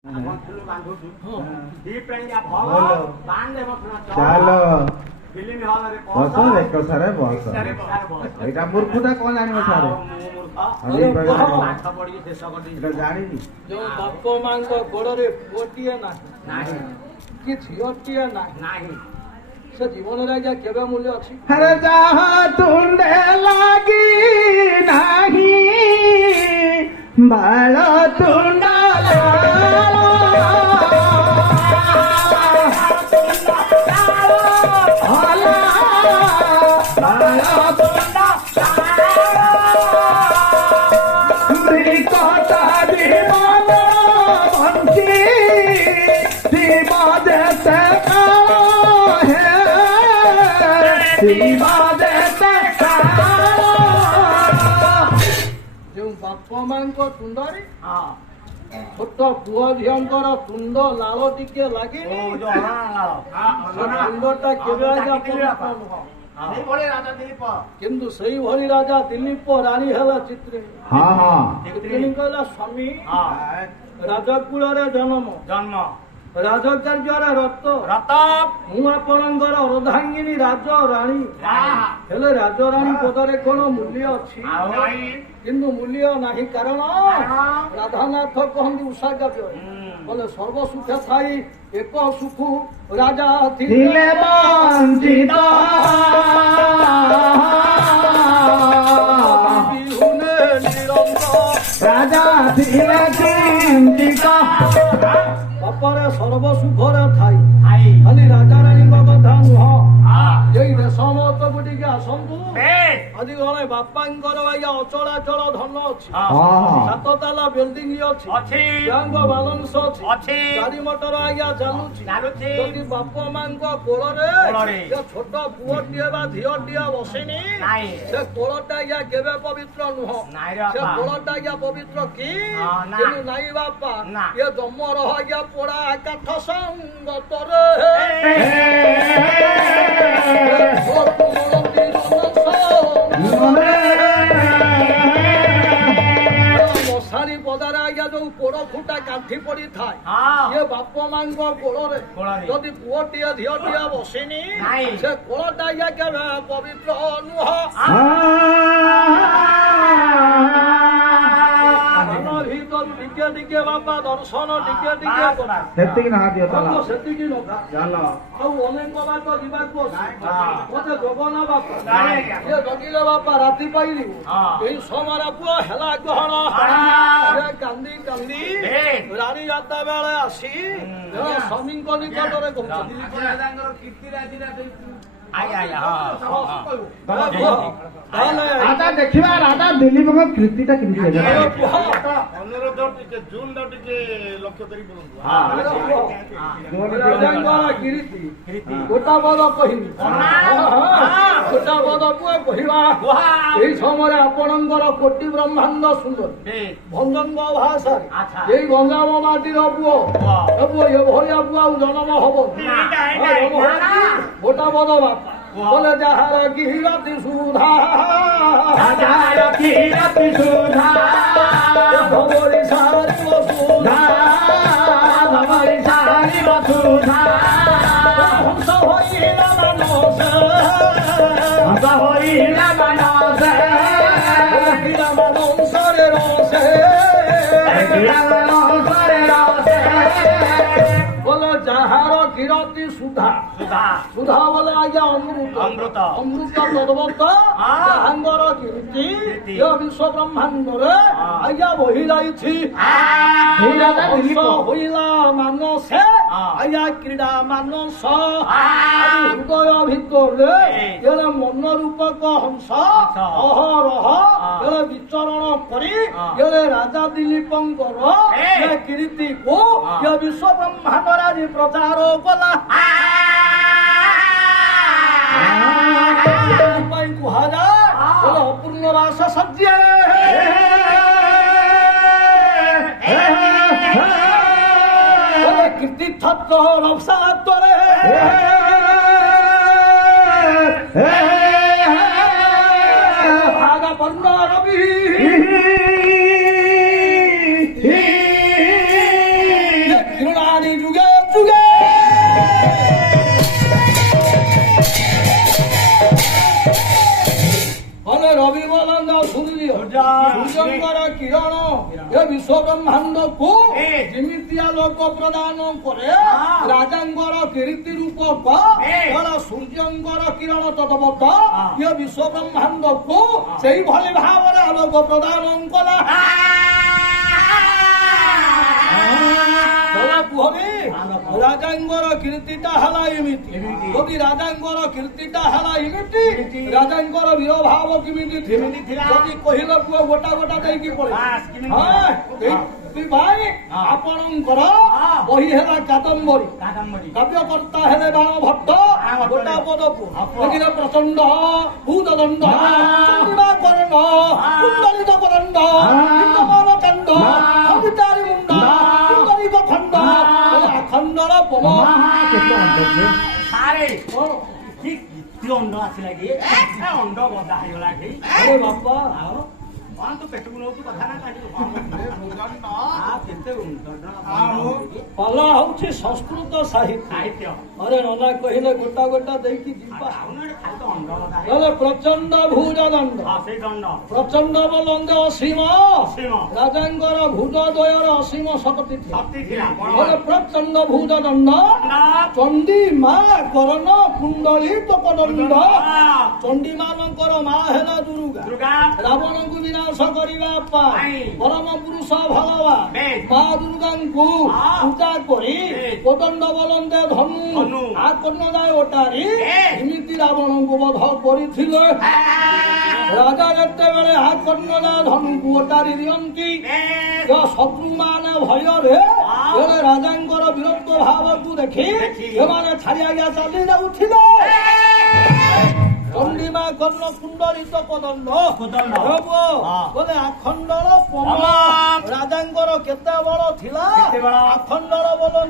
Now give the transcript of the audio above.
ଚାଲ ବସ ଏକ ସାରେ ବସ ଏଇଟା ମୂର୍ଖଟା କଣ ଜାଣିବ ସାରେ ଏଇଟା ଜାଣିନି ଯୋଉ ବାପ ମାଙ୍କ ଗୋଡରେ ପୁଅଟିଏ ନାହିଁ କି ଝିଅଟିଏ ନାହିଁ ସେ ଜୀବନରେ ଆଜ୍ଞା କେବେ ମୂଲ୍ୟ ଅଛି? ଆରେ ଯାହା ତୁଣ୍ଡେ ଲାଗି ନାହିଁ ବାଳ ତୁଣ୍ଡ ଯେଉଁ ବାପ ମାଙ୍କ ତୁଣ୍ଡରେ ଛୋଟ ପୁଅ ଝିଅଙ୍କର ତୁଣ୍ଡ ଲାଳ ଟିକେ ଲାଗିନି ତୁଣ୍ଡଟା କେବେ ଆଜ୍ଞା ପବିତ୍ର ନୁହଁ। କିନ୍ତୁ ସେଇଭଳି ରାଜା ଦିଲ୍ଲୀପ ରାଣୀ ହେଲା ଚିତ୍ରିଣୀ। ଚିତ୍ରିଣୀ କହିଲା ସ୍ୱାମୀ ରାଜକୁଳରେ ଜନ୍ମ ରାଜକାର୍ଯ୍ୟରେ ରତ ମୁଁ ଆପଣଙ୍କର ଅର୍ଦ୍ଧାଙ୍ଗିନୀ ରାଜରାଣୀ। ହେଲେ ରାଜରାଣୀ ପଦରେ କଣ ମୂଲ୍ୟ ଅଛି? କିନ୍ତୁ ମୂଲ୍ୟ ନାହିଁ କାରଣ ରାଧାନାଥ କହନ୍ତି ଉଷା କାବ୍ୟ ବୋଲେ ସର୍ବ ସୁଖ ଥାଇ ଏକ ସୁଖ ରାଜା ଥିଲେ ବଞ୍ଚିତ ରାଜା ଥିଲେ ଚିନ୍ତିତ। ବାପରେ ସର୍ବ ସୁଖରେ ଥାଇ ଖାଲି ରାଜାରାଣୀଙ୍କ କଥା ନୁହଁ। ଏଇ ଦେଶମତକୁ ଟିକେ ଆସନ୍ତୁ। ଆଜି ଜଣେ ବାପାଙ୍କର ଆଜ୍ଞା ଅଚଳାଚଳ ଧନ ଅଛି, 7 ତାଲା ବିଲ୍ଡିଂ ଅଛି, ବ୍ୟାଙ୍କ ବାଲାନ୍ସ ଅଛି, ଗାଡି ମଟର ଆଜ୍ଞା ଚାଲୁଛି। ଯଦି ବାପ ମାଙ୍କ କୋଳରେ ଛୋଟ ପୁଅଟିଏ ବା ଝିଅଟିଏ ବସିନି ସେ କୋଳଟା ଆଜ୍ଞା କେବେ ପବିତ୍ର ନୁହଁ। ସେ କୋଳଟା ଆଜ୍ଞା ପବିତ୍ର କି କିନ୍ତୁ ନାଇଁ ବାପା ଇଏ ଜମର ଆଜ୍ଞା ପୋଡା କାଠ ସଙ୍ଗତରେ ମଶାରୀ ପଦାରେ ଆଜ୍ଞା ଯୋଉ ପୋଡ ଫୁଟା କାଠି ପଡିଥାଏ ଇଏ ବାପ ମାଙ୍କ କୋଳରେ ଯଦି ପୁଅଟିଏ ଝିଅଟିଏ ବସିନି ସେ କୋଳଟା ଆଜ୍ଞା କେବେ ପବିତ୍ର ନୁହଁ। ଟିକେ ଟିକେ ବାପା ଦର୍ଶନ ଟିକେ ଟିକେ ସେତିକି ସେତିକି ନଖା ଆଉ ଅନେକ ବାଟ ଯିବାକୁ ଅଛି। ମତେ ଜଗନା ବାପା ଇଏ ଜଗିଲେ ବାପା ରାତି ପାଇଲି ଏଇ ସମୟରେ ପୁଅ ହେଲା ଗ୍ରହଣ କାନ୍ଦି କାନ୍ଦି ରାଣୀ ଯାତ୍ରା ବେଳେ ଆସି ସ୍ୱାମୀଙ୍କ ନିକଟରେ କହୁଛନ୍ତି ଦେଖିବା ରାଜା ଦିଲ୍ଲୀପଙ୍କ କୀର୍ତ୍ତିଟା କେମିତି ଅନୁରୋଧ ଟିକେ ଜୁନ୍ ଟିକେ ଲକ୍ଷ୍ୟ କରି ଗୋଟା ବଦ କହିବି ଗୋଟା ବଦ ପୁଅ କହିବା ଏଇ ସମୟରେ ଆପଣଙ୍କର କୋଟି ବ୍ରହ୍ମାଣ୍ଡ ସୁନ୍ଦର ଭଞ୍ଜଙ୍ଗ ଭାଷାରେ ଏଇ ଗଞ୍ଜାମ ମାଟିର ପୁଅ ଏଭଳିଆ ପୁଅ ଆଉ ଜନ୍ମ ହବ ଗୋଟା ବଦ ବାପା ବୋଲେ ଯାହାର ଗିରତି ସୁଧା ଧବଳି ସାରିବ ସୁଧା ହଂସ ହୋଇଲା ମାନସରେ ରସେ ବୋଲେ ଯାହାର ଗିରତି ସୁଧା ସୁଧା ବୋଲେ ଆଜ୍ଞା ଅମୃତ ତଦ୍ବତ ଯାହାଙ୍କର କୀର୍ତ୍ତି ବିଶ୍ୱ ବ୍ରହ୍ମାଣ୍ଡରେ ଆଜ୍ଞା ବହି ଯାଇଛି। ହୋଇଲା ମାନସେ ଆଜ୍ଞା କ୍ରୀଡ଼ା ମାନସ ହୃଦୟ ଭିତରେ ଏଳେ ମନ ରୂପକ ହଂସ ଅହରହ ଏଳେ ବିଚରଣ କରି ଏଳେ ରାଜା ଦିଲ୍ଲୀପଙ୍କର କୀର୍ତ୍ତିକୁ ବିଶ୍ୱ ବ୍ରହ୍ମାଣ୍ଡରେ ଆଜି ପ୍ରଚାର କଲା। କୁହାଯାଏ ଅପୂର୍ଣ୍ଣ ରାସ ସଜ୍ଜେ କୀର୍ତ୍ତି ଛତ୍ର ରସାତରେ ଭାଗ ବର୍ଣ୍ଣ ରବି କିରଣାନି ଯୁଗେ ଯୁଗେ ମାନେ ରବି ବଲନ୍ଦ ସୂର୍ଯ୍ୟଙ୍କର କିରଣ ଏ ବିଶ୍ୱ ବ୍ରହ୍ମାଣ୍ଡକୁ ଯେମିତି ଆଲୋକ ପ୍ରଦାନ କରେ ରାଜାଙ୍କର କୀର୍ତ୍ତି ରୂପକ ସୂର୍ଯ୍ୟଙ୍କର କିରଣ ତଦବତ ଏ ବିଶ୍ୱ ବ୍ରହ୍ମାଣ୍ଡକୁ ସେଇଭଳି ଭାବରେ ଆଲୋକ ପ୍ରଦାନ କଲା। କୁହବି ରାଜାଙ୍କର କୀର୍ତ୍ତିଟା ହେଲା ଏମିତି ଯଦି ରାଜାଙ୍କର କୀର୍ତ୍ତିଟା ହେଲା ଏମିତି ରାଜାଙ୍କର ବୀର ଭାବ କେମିତି ଥିଲା ଯଦି କହିଲ ପୁଅ ଗୋଟା ଗୋଟା ଦେଇକି ପଳେଇ ସେଥିପାଇଁ ଆପଣଙ୍କର ବହି ହେଲା କାଦମ୍ବରୀ କାବ୍ୟକର୍ତ୍ତା ହେଲେ ବାଣ ଭଟ୍ଟ ଗୋଟା ପଦକୁ ଦେଖିଲେ ପ୍ରଚଣ୍ଡ ଭୂତଦଣ୍ଡ କର୍ଣ୍ଣ କୁଣ୍ଡଳିତ କରଣ୍ଡ କାଣ୍ଡ ସବିତାରି ମୁଣ୍ଡ କୁଣ୍ଡଳିତ ଖଣ୍ଡ ଖଣ୍ଡର ପବ ଅଣ୍ଡ ଆସିଲା କି ଅଣ୍ଡ ଗଦା ହେଇଗଲା କି ବାପା କଣ ତୁ ପେଟକୁ ନଉଛୁ କଥା ନା କେତେ ପାଲା ହଉଛି ସଂସ୍କୃତ ସାହିତ୍ୟ ଅରେ ନନା କହିଲେ ଗୋଟା ଗୋଟା ଦେଇକି ଯିବା ପ୍ରଚଣ୍ଡ ଭୁଜ ଦଣ୍ଡ ପ୍ରଚଣ୍ଡ ବଲନ୍ଦ ଅସୀମ ରାଜାଙ୍କର ଭୁଜ ଦ୍ୱୟର ଅସୀମ ଶକ୍ତି ଥିଲା ପ୍ରଚଣ୍ଡ ଭୁଜ ଦଣ୍ଡ ଚଣ୍ଡୀ ମା କରନ କୁଣ୍ଡଳିତ କଦଣ୍ଡ ଚଣ୍ଡୀ ମାନଙ୍କର ମା ହେଲା ଦୁର୍ଗା ରାବଣଙ୍କୁ ବିନାଶ କରିବା ପାଇଁ ପରମ ପୁରୁଷ ଭଗବାନ ମା ଦୁର୍ଗାଙ୍କୁ ପୂଜା କରି କୋଦଣ୍ଡ ବଲନ୍ଦେ ଧନୁ ଆକର୍ଣ୍ଣ ଯାଏ ଓଟାରି ଏମିତି ରାବଣଙ୍କୁ ବଧ କରିଥିଲେ। ରାଜା ଯେତେବେଳେ ଆକର୍ଣ୍ଣ ଯାଏ ଧନୁକୁ ଓଟାରି ଦିଅନ୍ତି ଶତ୍ରୁ ମାନେ ଭୟରେ ରାଜାଙ୍କର ବୀରତ୍ୱ ଭାବକୁ ଦେଖି ସେମାନେ ଛାଡ଼ି ଆଜ୍ଞା ଚାଲି ଯାଉଥିଲେ। ଚଣ୍ଡୀମା କର୍ଣ୍ଣ କୁଣ୍ଡଳିତ କଦଣ୍ଡ ବୋଲେ ଆଖଣ୍ଡଳ ପମ ରାଜାଙ୍କର କେତେ ବଳ ଥିଲା ଆଖଣ୍ଡଳ ବଳ